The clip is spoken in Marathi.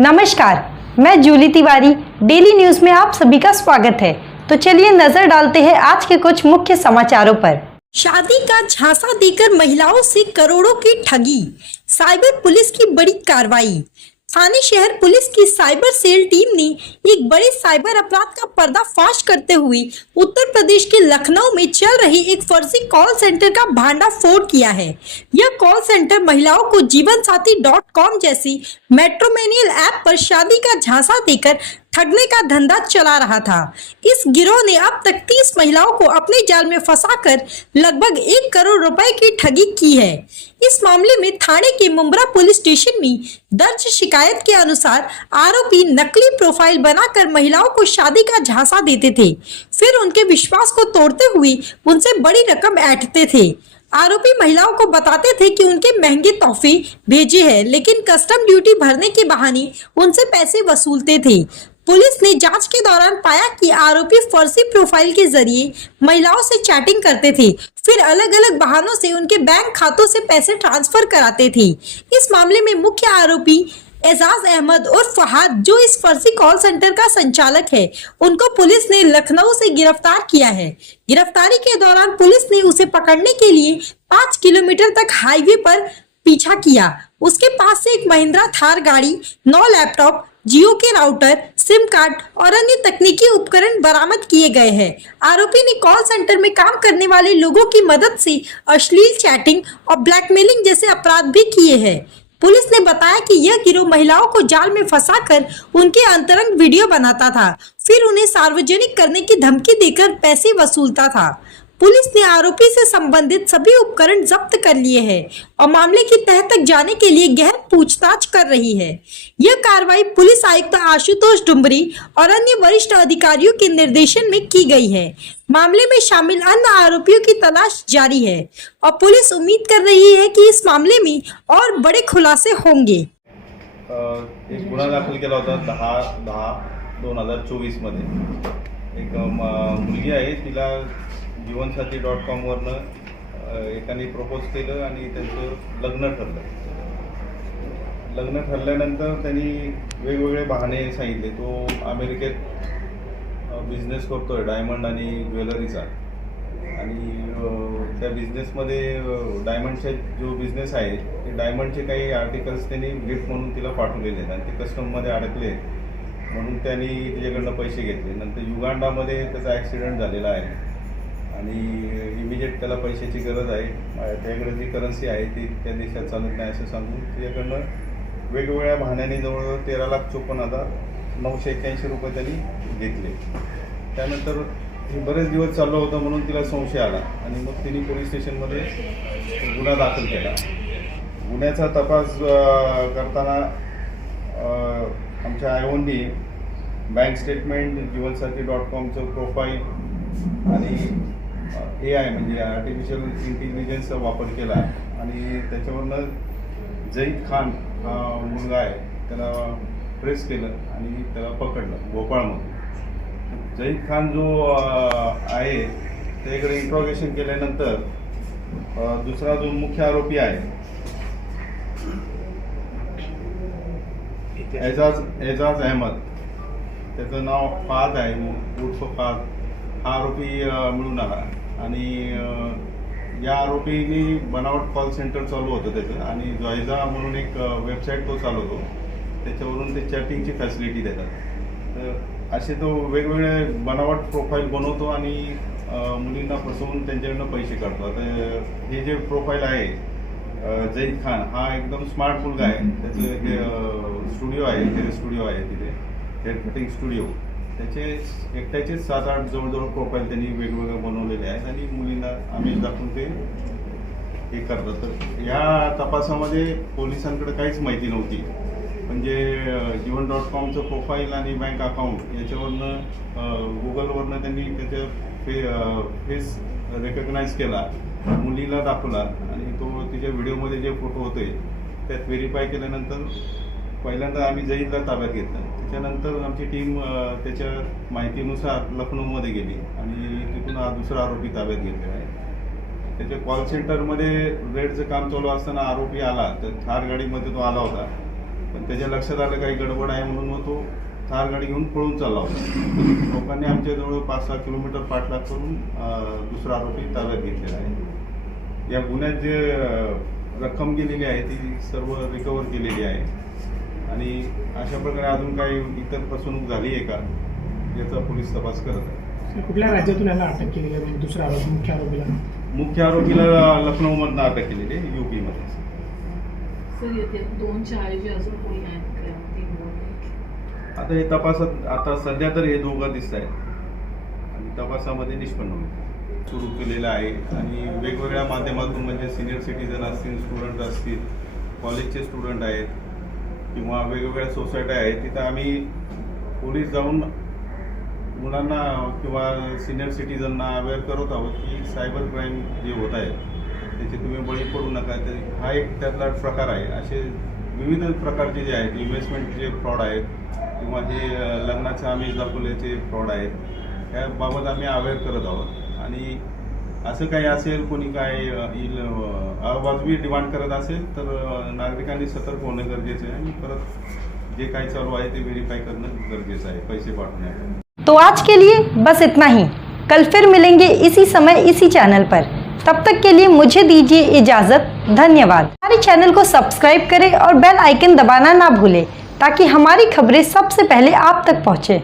नमस्कार, मैं जूली तिवारी। डेली न्यूज में आप सभी का स्वागत है। तो चलिए नजर डालते हैं आज के कुछ मुख्य समाचारों पर। शादी का झांसा देकर महिलाओं से करोड़ों की ठगी, साइबर पुलिस की बड़ी कार्रवाई। थाने शहर पुलिस की साइबर सेल टीम ने एक बड़े साइबर अपराध का पर्दाफाश करते हुए उत्तर प्रदेश के लखनऊ में चल रहे एक फर्जी कॉल सेंटर का भांडाफोड़ किया है। यह कॉल सेंटर महिलाओं को जीवनसाथी.com जैसी मैट्रिमोनियल ऐप पर शादी का झांसा देकर ठगने का धंधा चला रहा था। इस गिरोह ने अब तक 30 महिलाओं को अपने जाल में फंसाकर लगभग 1 करोड़ रुपए की ठगी की है। इस मामले में थाने के मुंब्रा पुलिस स्टेशन में दर्ज शिकायत के अनुसार आरोपी नकली प्रोफाइल बनाकर महिलाओं को शादी का झांसा देते थे, फिर उनके विश्वास को तोड़ते हुए उनसे बड़ी रकम ऐंठते थे। आरोपी महिलाओं को बताते थे कि उनके महंगे तोहफे भेजे हैं, लेकिन कस्टम ड्यूटी भरने के बहाने उनसे पैसे वसूलते थे। पुलिस ने जांच के दौरान पाया कि आरोपी फर्जी प्रोफाइल के जरिए महिलाओं से चैटिंग करते थे, फिर अलग अलग बहानों से उनके बैंक खातों से पैसे ट्रांसफर कराते थे। इस मामले में मुख्य आरोपी एजाज अहमद और फहाद, जो इस फर्जी कॉल सेंटर का संचालक है, उनको पुलिस ने लखनऊ से गिरफ्तार किया है। गिरफ्तारी के दौरान पुलिस ने उसे पकड़ने के लिए 5 किलोमीटर तक हाईवे पर पीछा किया। उसके पास से एक महिंद्रा थार गाड़ी, 9 लैपटॉप, जियो के राउटर, सिम कार्ड और अन्य तकनीकी उपकरण बरामद किए गए हैं। आरोपी ने कॉल सेंटर में काम करने वाले लोगों की मदद से अश्लील चैटिंग और ब्लैकमेलिंग जैसे अपराध भी किए हैं। पुलिस ने बताया कि यह गिरोह महिलाओं को जाल में फंसाकर उनके अंतरंग वीडियो बनाता था, फिर उन्हें सार्वजनिक करने की धमकी देकर पैसे वसूलता था। पुलिस ने आरोपी से संबंधित सभी उपकरण जब्त कर लिए हैं और मामले की तह तक जाने के लिए गहन पूछताछ कर रही है। यह कार्रवाई पुलिस आयुक्त आशुतोष डुमरी और अन्य वरिष्ठ अधिकारियों के निर्देशन में की गई है। मामले में शामिल अन्य आरोपियों की तलाश जारी है और पुलिस उम्मीद कर रही है कि इस मामले में और बड़े खुलासे होंगे। एक गुन्हा दाखल केला होता 10/10/2024 मध्ये। एक मुलगी आहे, तिला जीवनसाथी.com वरनं एकाने प्रपोज केलं आणि त्यांचं लग्न ठरलं। लग्न ठरल्यानंतर त्यांनी वेगवेगळे बहाणे सांगितले। तो अमेरिकेत बिझनेस करतोय डायमंड आणि ज्वेलरीचा, आणि त्या बिझनेसमध्ये डायमंडचा जो बिझनेस आहे ते डायमंडचे काही आर्टिकल्स त्यांनी गिफ्ट म्हणून तिला पाठवलेले आहेत आणि ते कस्टममध्ये अडकले म्हणून त्यांनी तिच्याकडनं पैसे घेतले। नंतर युगांडामध्ये त्याचा ॲक्सिडेंट झालेला आहे आणि इमिजिएट त्याला पैशाची गरज आहे, त्याकडे जी करन्सी आहे ती त्या देशात चालत नाही असं सांगून तिच्याकडनं वेगवेगळ्या बहाण्याने जवळजवळ 13,54,981 रुपये त्यांनी घेतले। त्यानंतर बरेच दिवस चाललं होतं म्हणून तिला संशय आला आणि मग तिने पोलीस स्टेशनमध्ये गुन्हा दाखल केला। गुन्ह्याचा तपास करताना आमच्या आयोनी बँक स्टेटमेंट, जीवनसाथी.comचं प्रोफाईल आणि AI म्हणजे आर्टिफिशियल इंटेलिजन्सचा वापर केला आणि त्याच्यावरनं जईद खान हा मुलगा आहे त्याला प्रेस केलं आणि त्याला पकडलं भोपाळमध्ये। जईद खान जो आहे त्याकडे इंट्रोगेशन केल्यानंतर दुसरा जो मुख्य आरोपी आहे एजाज अहमद, त्याचं नाव फहाद आहे, उर्फ फहाद, हा आरोपी मिळून आला आणि या आरोपीने बनावट कॉल सेंटर चालू होतं त्याचं आणि जॉयझा म्हणून एक वेबसाईट तो चालवतो, त्याच्यावरून ते चॅटिंगची फॅसिलिटी देतात। तर असे तो वेगवेगळे बनावट प्रोफाईल बनवतो आणि मुलींना फसवून त्यांच्याकडनं पैसे काढतो। आता हे जे प्रोफाईल आहे जईद खान हा एकदम स्मार्ट मुलगा आहे, त्याचं स्टुडिओ आहे, हेअर स्टुडिओ आहे तिथे, हेअर कटिंग स्टुडिओ, त्याचे एकट्याचे 7-8 जवळजवळ प्रोफाईल त्यांनी वेगवेगळे बनवलेले आहेत आणि मुलींना आमिष दाखवून ते हे करतात। तर या तपासामध्ये पोलिसांकडे काहीच माहिती नव्हती, म्हणजे जीवन.comचं प्रोफाईल आणि बँक अकाउंट याच्यावरनं गुगलवरनं त्यांनी त्याच्या फेस रेकग्नाईज केला, मुलीला दाखवला आणि तो तिच्या व्हिडिओमध्ये जे फोटो होते त्यात व्हेरीफाय केल्यानंतर पहिल्यांदा आम्ही जईदला ताब्यात घेतलं। त्याच्यानंतर आमची टीम त्याच्या माहितीनुसार लखनौमध्ये गेली आणि तिथून हा दुसरा आरोपी ताब्यात घेतलेला आहे। त्याच्या कॉल सेंटरमध्ये रेडचं काम चालू असताना आरोपी आला, तर थार गाडीमध्ये तो आला होता पण त्याच्या लक्षात आलं काही गडबड आहे म्हणून मग तो थार गाडी घेऊन पळून चालला होता. लोकांनी आमच्याजवळ 5-6 किलोमीटर पाठलाग करून दुसरा आरोपी ताब्यात घेतलेला आहे. या गुन्ह्यात जे रक्कम गेलेली आहे ती सर्व रिकवर केलेली आहे आणि अशा प्रकारे अजून काही इतर फसवणूक झाली आहे का याचा पोलीस तपास करत आहे. कुठल्या राज्यातून याला अटक केलेली आहे? दुसरा आरोपी मुख्य आरोपीला लखनौमधनं अटक केलेली आहे, UP मध्ये. सर येथे 2 ऐवजी अजून कोणी आहेत का? आता हे तपासात आता सध्या तर हे दोघं दिसत आहेत आणि तपासामध्ये निष्पन्न होईल सुरू केलेलं आहे आणि वेगवेगळ्या माध्यमातून म्हणजे सिनियर सिटीजन असतील, स्टुडंट असतील, कॉलेजचे स्टुडंट आहेत किंवा वेगवेगळ्या सोसायट्या आहेत, तिथं आम्ही पोलीस जाऊन मुलांना किंवा सिनियर सिटीजनना अवेअर करत आहोत की सायबर क्राईम जे होत आहे त्याचे तुम्ही बळी पडू नका. तर हा एक त्यातला प्रकार आहे. असे विविध प्रकारचे जे आहेत इन्व्हेस्टमेंटचे फ्रॉड आहेत किंवा जे लग्नाचे आमिष दाखवल्याचे फ्रॉड आहेत याबाबत आम्ही अवेअर करत आहोत आणि असं काही असेल कोणी काय अवाजवी डिमांड करत असेल तर नागरिकांनी सतर्क होणं गरजेचं आहे आणि परत जे काही चालू आहे ते व्हेरीफाय करणं गरजेचं आहे पैसे पाठवण्यासाठी. तो आज के लिए बस इतना ही. कल फिर मिलेंगे इसी समय इसी चैनल पर. तब तक के लिए मुझे दीजिए इजाज़त. धन्यवाद. हमारे चैनल को सब्सक्राइब करें और बेल आइकन दबाना ना भूलें ताकि हमारी खबरें सबसे पहले आप तक पहुँचे.